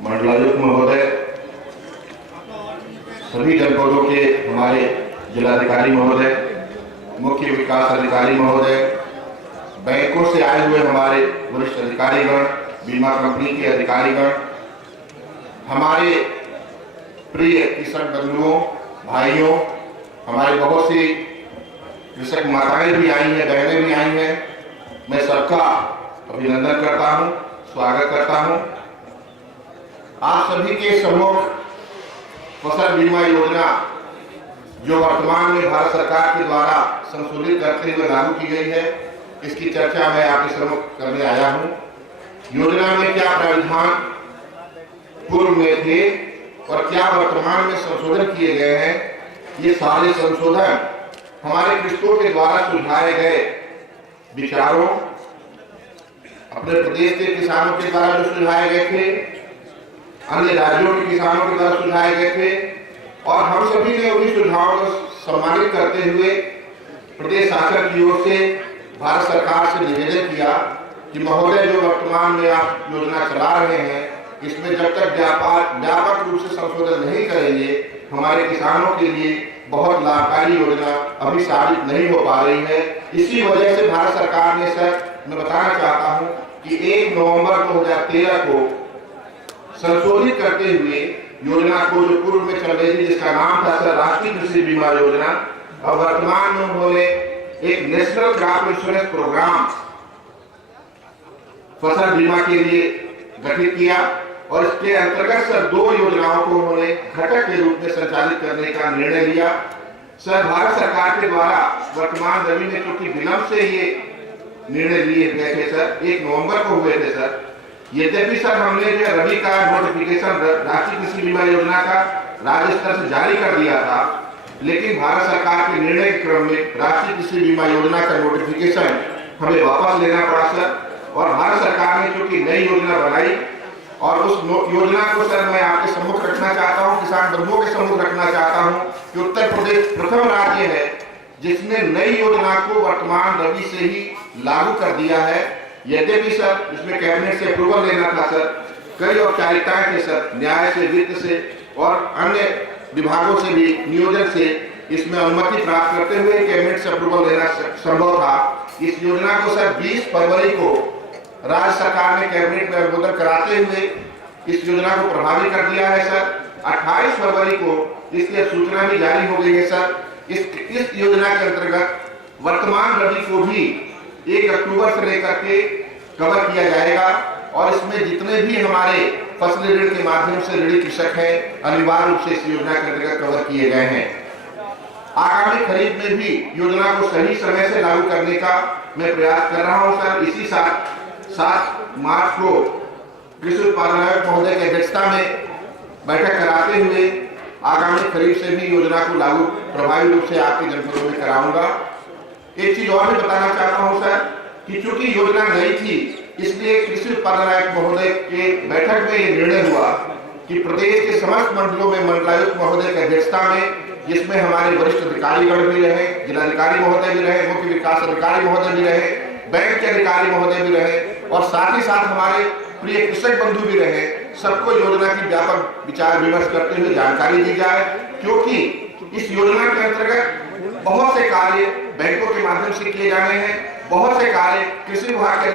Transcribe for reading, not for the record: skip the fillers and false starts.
मंडलायुक्त महोदय, सभी जनपदों के हमारे जिलाधिकारी महोदय, मुख्य विकास अधिकारी महोदय, बैंकों से आए हुए हमारे वरिष्ठ अधिकारीगण, बीमा कंपनी के अधिकारीगण, हमारे प्रिय कृषक बंधुओं, भाइयों, हमारी बहुत सी कृषक माताएं भी आई हैं, बहनें भी आई हैं। मैं सबका अभिनंदन करता हूं, स्वागत करता हूं। आप सभी के सम्मुख फसल बीमा योजना जो वर्तमान में भारत सरकार के द्वारा संशोधित करते हुए लागू की गई है, इसकी चर्चा मैं आपके सम्मुख करने आया हूं। योजना में क्या प्रावधान पूर्व में थे और क्या वर्तमान में संशोधन किए गए हैं, ये सारे संशोधन हमारे कृषकों के द्वारा सुझाए गए विचारों, अपने प्रदेश के किसानों के द्वारा जो सुझाए गए थे, अन्य राज्यों के किसानों के द्वारा सुझाए गए थे, और हम सभी ने उन्हीं सुझावों को सम्मानित करते हुए प्रदेश शासन की ओर से भारत सरकार से निवेदन किया कि महोदय, जो वर्तमान में आप योजना चला रहे हैं, इसमें जब तक व्यापक रूप से संशोधन नहीं करेंगे, हमारे किसानों के लिए बहुत लाभकारी योजना अभी साबित नहीं हो पा रही है। इसी वजह से भारत सरकार ने, सर मैं बताना चाहता हूं कि 1 नवंबर 2013 को संशोधित करते हुए योजना को, जो पूर्व में चल रही थी, जिसका नाम था सर राष्ट्रीय कृषि बीमा योजना, और वर्तमान में उन्होंने एक नेशनल क्रॉप इंश्योरेंस प्रोग्राम फसल बीमा के लिए गठित किया, और इसके अंतर्गत सर 2 योजनाओं को उन्होंने घटक के रूप में संचालित करने का निर्णय लिया। सर भारत सरकार के द्वारा वर्तमान रवि में चूंकि विलंब से ये निर्णय लिए गए थे सर, 1 नवंबर को हुए थे सर। यद्यपि सर हमने जो रवि का नोटिफिकेशन राष्ट्रीय कृषि बीमा योजना का राज्य स्तर से जारी कर दिया था, लेकिन भारत सरकार के निर्णय के क्रम में राष्ट्रीय कृषि बीमा योजना का नोटिफिकेशन हमें वापस लेना पड़ा सर। और भारत सरकार ने चूंकि नई योजना बनाई, और उस योजना को सर मैं आपके सम्मुख रखना चाहता हूं, किसान बंधुओं के सम्मुख रखना चाहता हूं कि उत्तर प्रदेश प्रथम राज्य है जिसने नई योजना को वर्तमान रवि से ही लागू कर दिया है। यद्यपि सर इसमें कैबिनेट से अप्रूवल लेना था सर, कई औपचारिकताएं थे सर, न्याय से, वित्त से और अन्य विभागों से भी नियोजन से इसमें अनुमति प्राप्त करते हुए कैबिनेट से अप्रूवल लेना संभव था। इस योजना को सर 20 फरवरी को राज्य सरकार ने कैबिनेट में अनुमोदन कराते हुए इस योजना को प्रभावी कर दिया है सर। 28 फरवरी को इसकी सूचना भी जारी हो गई है सर। इस योजना के अंतर्गत वर्तमान रवि को भी 1 अक्टूबर से लेकर के कवर किया जाएगा, और इसमें जितने भी हमारे फसली ऋण के माध्यम से ऋणी कृषक हैं, अनिवार्य रूप से इस योजना के अंतर्गत कवर किए गए हैं। आगामी खरीफ में भी योजना को सही समय से लागू करने का मैं प्रयास कर रहा हूं सर। इसी साथ 7 मार्च को कृषि उत्पादन आयुक्त महोदय की अध्यक्षता में बैठक कराते हुए आगामी खरीफ से भी योजना को लागू प्रभावी रूप से आपके जनपदों में कराऊंगा। एक चीज और भी बताना चाहता हूं सर कि चूंकि योजना नई थी, इसलिए कृषि उत्पादन आयुक्त महोदय के बैठक में यह निर्णय हुआ कि प्रदेश के समस्त मंडलों में मंडलायुक्त महोदय की अध्यक्षता में, जिसमें हमारे वरिष्ठ अधिकारीगण भी रहे, जिलाधिकारी महोदय भी रहे, मुख्य विकास अधिकारी महोदय भी रहे, बैंक के अधिकारी महोदय भी रहे, और साथ ही साथ हमारे प्रिय कृषक बंधु भी रहे, सबको योजना की व्यापक विचार विमर्श करते हुए जानकारी दी जाए। क्योंकि इस योजना के अंतर्गत बहुत से कार्य बैंकों के माध्यम से किए जाने हैं, बहुत से कार्य कृषि विभाग के